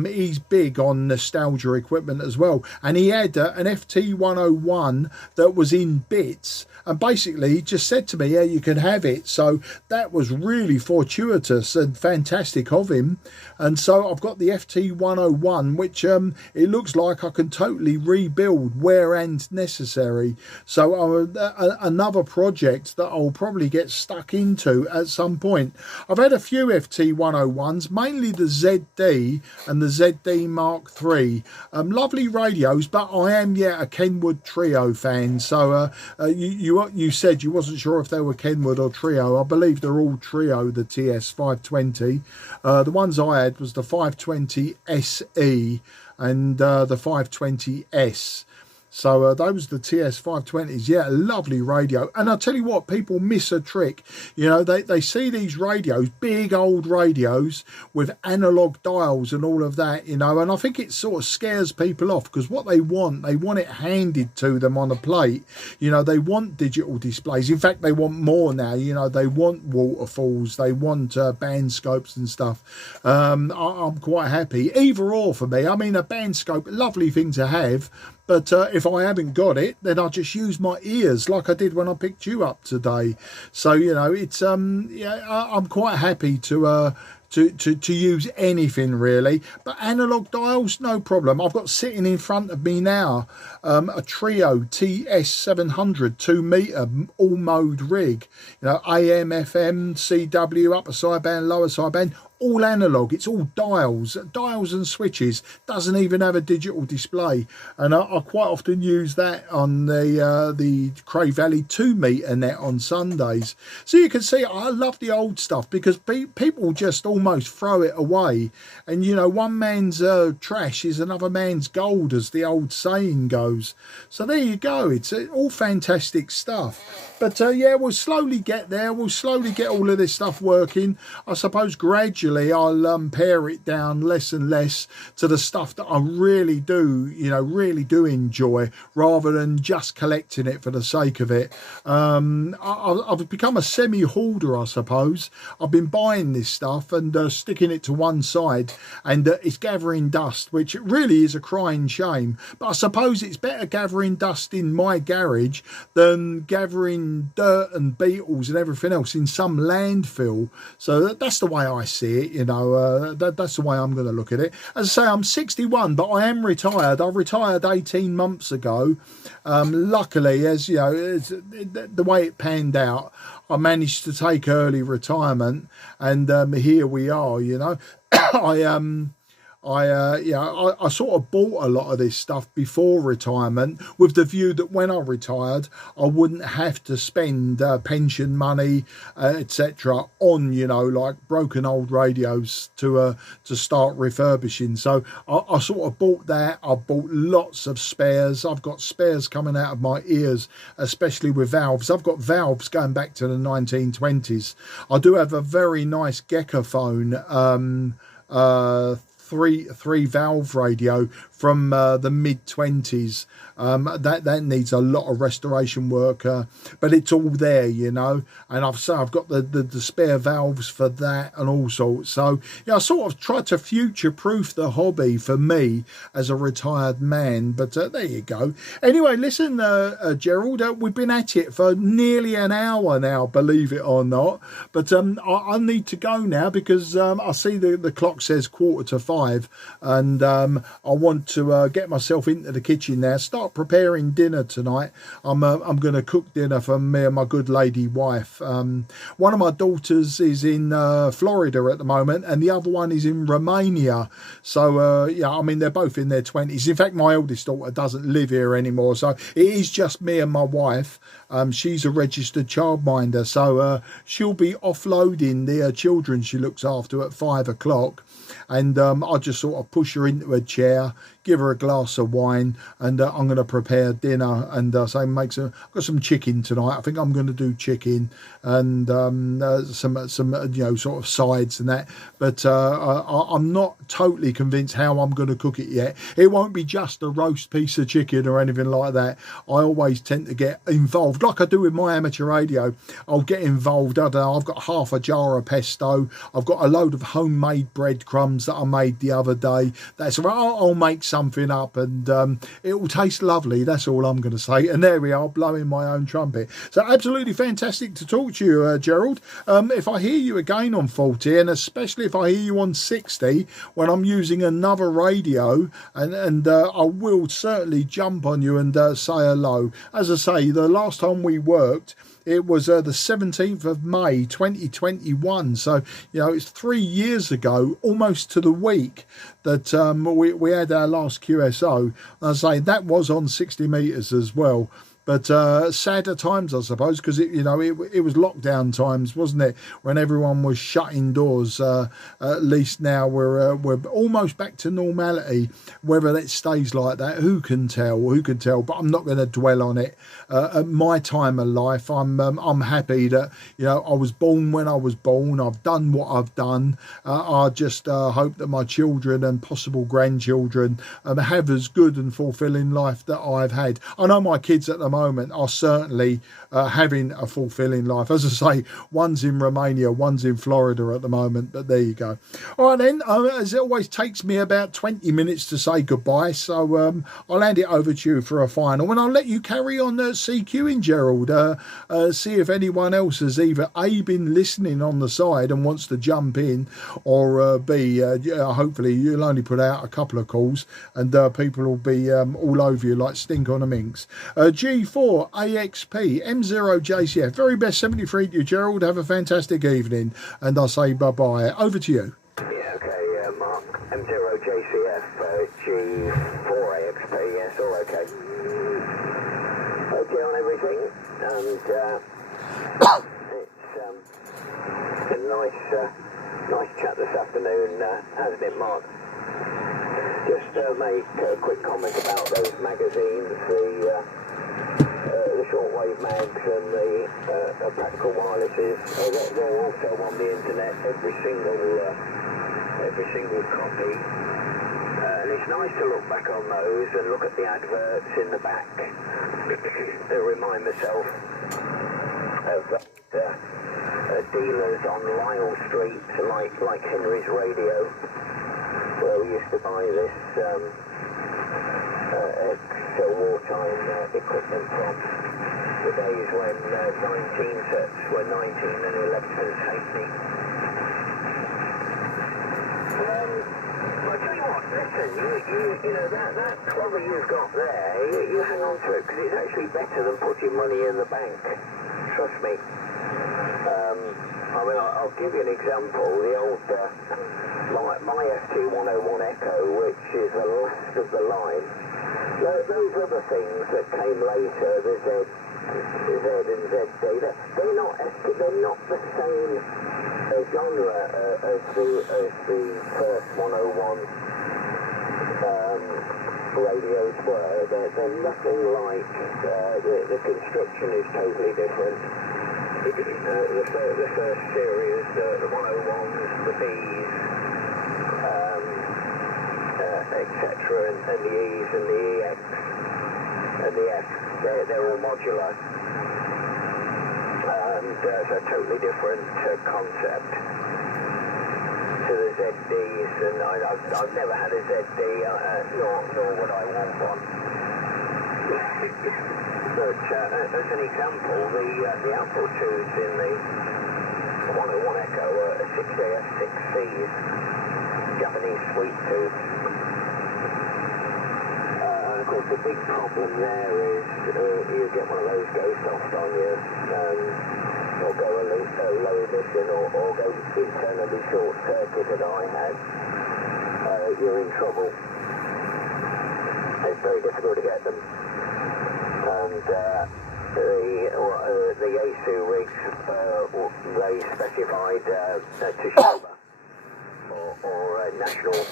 He's big on nostalgia equipment as well, and he had an FT-101 that was in bits, and basically he just said to me, yeah, you can have it. So that was really fortuitous and fantastic of him. And so I've got the FT-101, which it looks like I can totally rebuild where and necessary. So another project that I'll probably get stuck into at some point. I've had a few FT-101s, mainly the ZD and the ZD Mark III. Lovely radios, but I am, a Kenwood Trio fan. So you said you wasn't sure if they were Kenwood or Trio. I believe they're all Trio, the TS520. The ones I had was the 520 SE and the 520S. So those are the TS520s. Yeah, lovely radio. And I'll tell you what, people miss a trick. You know, they see these radios, big old radios with analog dials and all of that, you know, and I think it sort of scares people off, because what they want it handed to them on a plate. You know, they want digital displays. In fact, they want more now. You know, they want waterfalls, they want band scopes and stuff. I'm quite happy. Either or for me. I mean, a band scope, lovely thing to have. But if I haven't got it, then I'll just use my ears like I did when I picked you up today. So, you know, it's I'm quite happy to use anything really. But analog dials, no problem. I've got sitting in front of me now a Trio TS700 2-meter all mode rig. You know, AM, FM, CW, upper sideband, lower sideband. All analog, it's all dials and switches, doesn't even have a digital display. And I quite often use that on the Cray Valley 2-meter net on Sundays. So you can see I love the old stuff, because people just almost throw it away. And you know, one man's trash is another man's gold, as the old saying goes. So there you go, it's all fantastic stuff. But yeah, we'll slowly get there. We'll slowly get all of this stuff working. I suppose gradually I'll pare it down less and less to the stuff that I really do, you know, really do enjoy, rather than just collecting it for the sake of it. I've become a semi-hoarder, I suppose. I've been buying this stuff and sticking it to one side, and it's gathering dust, which really is a crying shame. But I suppose it's better gathering dust in my garage than gathering dirt and beetles and everything else in some landfill. So that's the way I see it, you know. That's the way I'm going to look at it. As I say, I'm 61, but I am retired. I retired 18 months ago. Luckily, as you know, the way it panned out, I managed to take early retirement, and here we are, you know. I sort of bought a lot of this stuff before retirement, with the view that when I retired, I wouldn't have to spend pension money, etc., on, you know, like broken old radios to start refurbishing. So I sort of bought that. I bought lots of spares. I've got spares coming out of my ears, especially with valves. I've got valves going back to the 1920s. I do have a very nice Geckophone three valve radio from the mid-20s. That needs a lot of restoration work, but it's all there, you know. And I've got the spare valves for that and all sorts. So yeah, I sort of tried to future-proof the hobby for me as a retired man. But there you go. Anyway, listen, Gerald, we've been at it for nearly an hour now, believe it or not. But I need to go now, because I see the clock says 4:45, and I want to get myself into the kitchen now, start preparing dinner tonight. I'm going to cook dinner for me and my good lady wife. One of my daughters is in Florida at the moment, and the other one is in Romania. So yeah, I mean, they're both in their 20s. In fact, my eldest daughter doesn't live here anymore, so it is just me and my wife. She's a registered childminder, so she'll be offloading the children she looks after at 5 o'clock. And I just sort of push her into a chair, give her a glass of wine, and I'm going to prepare dinner and say make some. I've got some chicken tonight. I think I'm going to do chicken and some sort of sides and that. But I'm not totally convinced how I'm going to cook it yet. It won't be just a roast piece of chicken or anything like that. I always tend to get involved, like I do with my amateur radio. I'll get involved. I don't know, I've got half a jar of pesto. I've got a load of homemade breadcrumbs that I made the other day. That's right. I'll make something up, and it will taste lovely. That's all I'm going to say. And there we are, blowing my own trumpet. So absolutely fantastic to talk to you, Gerald. If I hear you again on 40, and especially if I hear you on 60 when I'm using another radio, and I will certainly jump on you and say hello. As I say, the last time we worked, it was the 17th of May 2021, so it's 3 years ago, almost to the week, that we had our last QSO. As I say, that was on 60 metres as well. But sadder times, I suppose, because it was lockdown times, wasn't it? When everyone was shutting doors. At least now we're almost back to normality. Whether that stays like that, who can tell? Who can tell? But I'm not going to dwell on it. At my time of life, I'm happy that I was born when I was born. I've done what I've done. I just hope that my children and possible grandchildren have as good and fulfilling life that I've had. I know my kids at the moment are certainly having a fulfilling life. As I say, one's in Romania, one's in Florida at the moment, but there you go. All right then, as it always takes me about 20 minutes to say goodbye, so I'll hand it over to you for a final, and I'll let you carry on CQing, Gerald. See if anyone else has either A, been listening on the side and wants to jump in, or B, hopefully you'll only put out a couple of calls and people will be all over you like stink on a minx. G4 AXP M0JCF, very best 73 to you, Gerald. Have a fantastic evening, and I'll say bye-bye. Over to you. Yeah, okay, Mark. M0JCF, G4AXP, yes, all okay. Okay on everything, and it's a nice chat this afternoon, hasn't it, Mark? Just make a quick comment about those magazines, the shortwave mags and the practical wirelesses. They're also on the internet, every single copy. And it's nice to look back on those and look at the adverts in the back to remind myself of dealers on Lyle Street, like Henry's Radio, where we used to buy this wartime equipment from. The days when 19 sets were 19 and 11 cents halfpenny. I'll tell you what, listen, you know that cover you've got there, you hang on to it, because it's actually better than putting money in the bank. Trust me. I'll give you an example. The old my FT-101 Echo, which is the last of the line. Those other things that came later, the Z and ZD, they're not the same genre as the first 101 radios were. They're nothing like. The construction is totally different. The first series, the 101s, the Bs, etc., and the E's and the EX and the F, they're all modular. And there's a totally different concept to the ZDs, and I've never had a ZD, nor would I want one. But as an example, the output tubes in the 101 Echo are 6AF6Cs, Japanese sweep tubes. Of course, the big problem there is you get one of those go soft on you, or go a low emission, or go internally short circuited. I had. You're in trouble. It's very difficult to get them. And the ASU rigs, they specified Toshiba or international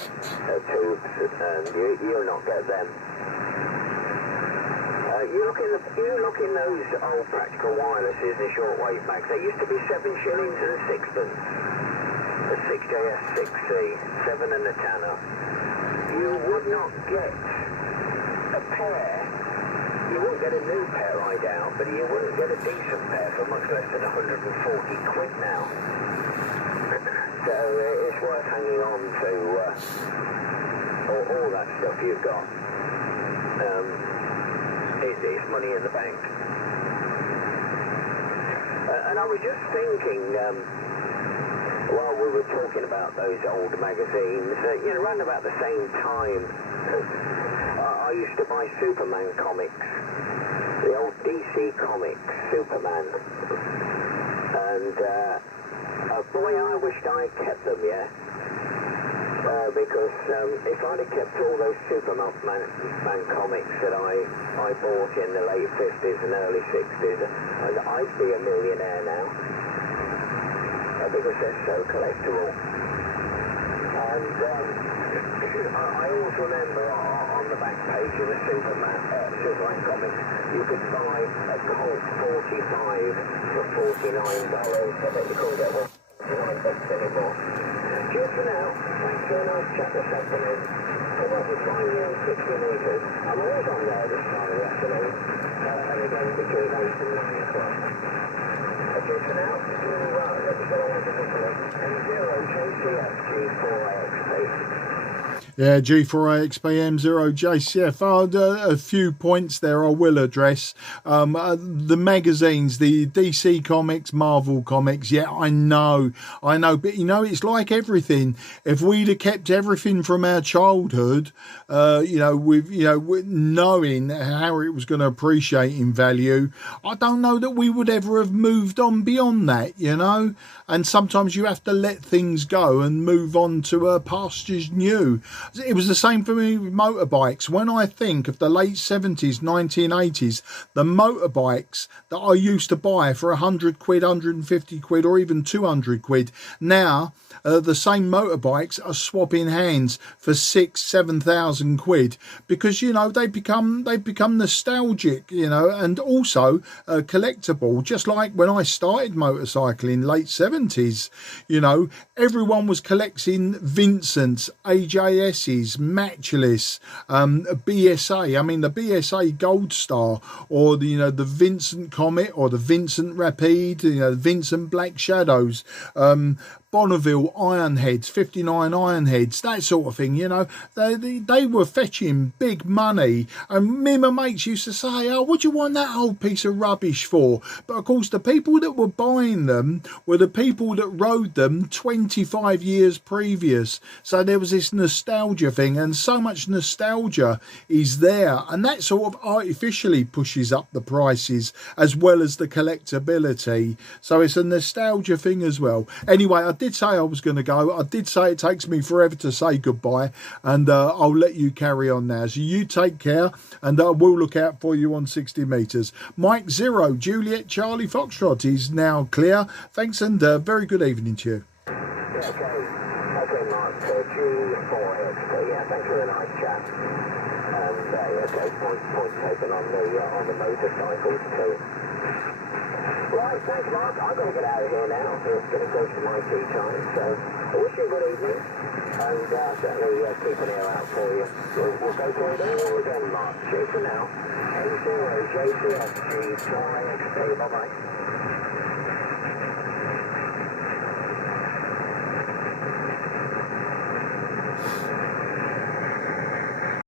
tubes, and you'll not get them. You look in those old practical wirelesses, the shortwave mags. They used to be 7 shillings and sixpence. The 6JS 6C, 7 and a tanner. You would not get a pair. You wouldn't get a new pair, I doubt, but you wouldn't get a decent pair for much less than 140 quid now. So it's worth hanging on to all that stuff you've got. It's money in the bank. And I was just thinking, while we were talking about those old magazines, around about the same time, I used to buy Superman comics, the old DC comics, Superman. And boy, I wished I had kept them, yeah. Because if I'd have kept all those Superman comics that I bought in the late 50s and early 60s, I'd be a millionaire now. Because they're so collectible. And I always remember on the back page of the Superman comics, you could buy a Colt 45 for $49. I bet you couldn't get one for $9 anymore. Cheers for now. Thanks for a nice chat this afternoon. Come up and find me on 60 metres. I'm always on there this time of the afternoon. And again between 8 and 9 o'clock. Cheers for now. Let me get on with the M0JCF G4AXP. Yeah, G4AXP M0JCF. A few points there I will address. The magazines, the DC Comics, Marvel Comics, yeah, I know. But, it's like everything. If we'd have kept everything from our childhood, with knowing how it was going to appreciate in value, I don't know that we would ever have moved on beyond that, And sometimes you have to let things go and move on to pastures new. It was the same for me with motorbikes. When I think of the late 70s, 1980s, the motorbikes that I used to buy for 100 quid, 150 quid, or even 200 quid, now the same motorbikes are swapping hands for 6,000-7,000 quid because they become nostalgic, and also collectible. Just like when I started motorcycling late 70s, everyone was collecting Vincents, AJS's, Matchless, BSA. I mean, the BSA Gold Star, or the Vincent Comet, or the Vincent Rapide, Vincent Black Shadows, Bonneville Ironheads, 59 Ironheads, that sort of thing, they were fetching big money. And me and my mates used to say, oh, what do you want that old piece of rubbish for? But of course, the people that were buying them were the people that rode them 25 years previous. So there was this nostalgia thing, and so much nostalgia is there. And that sort of artificially pushes up the prices as well as the collectability. So it's a nostalgia thing as well. Anyway, I did say I was going to go. I did say it takes me forever to say goodbye, and I'll let you carry on now. So you take care, and I will look out for you on 60 metres. Mike 0, Juliet Charlie Foxtrot is now clear. Thanks, and very good evening to you. Yeah, okay, Mark, G4AXP, yeah, thanks for a nice chat. And okay, point taken on the motorcycles too. Right, thanks Mark, I've got to get out of here now. It's getting close to my tea time, so I wish you a good evening, and certainly keep an ear out for you. We'll go through it all again, Mark. Cheers for now. M0JCF G4AXP, bye-bye.